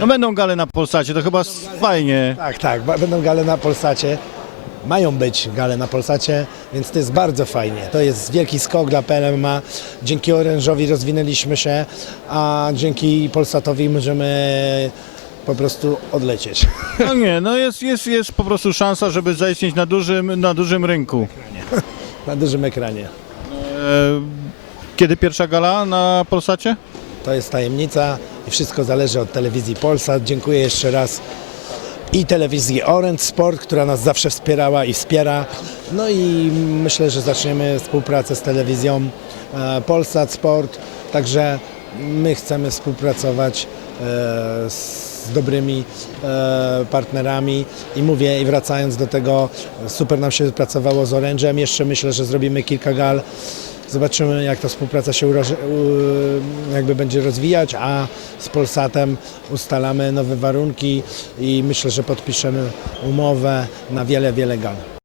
No będą gale na Polsacie, to chyba fajnie. Tak, tak, ba- będą gale na Polsacie. Mają być gale na Polsacie, więc to jest bardzo fajnie. To jest wielki skok dla PLMA. Dzięki orężowi rozwinęliśmy się, a dzięki Polsatowi możemy po prostu odlecieć. No nie, no jest, jest, jest po prostu szansa, żeby zaistnieć na dużym, na dużym rynku. Na dużym ekranie. E, Kiedy pierwsza gala na Polsacie? To jest tajemnica i wszystko zależy od telewizji Polsat. Dziękuję jeszcze raz i telewizji Orange Sport, która nas zawsze wspierała i wspiera. No i myślę, że zaczniemy współpracę z telewizją e, Polsat Sport. Także my chcemy współpracować e, z dobrymi e, partnerami i mówię, i wracając do tego, super nam się pracowało z Orange'em. Jeszcze myślę, że zrobimy kilka gal. Zobaczymy, jak ta współpraca się jakby będzie rozwijać, a z Polsatem ustalamy nowe warunki i myślę, że podpiszemy umowę na wiele, wiele gal.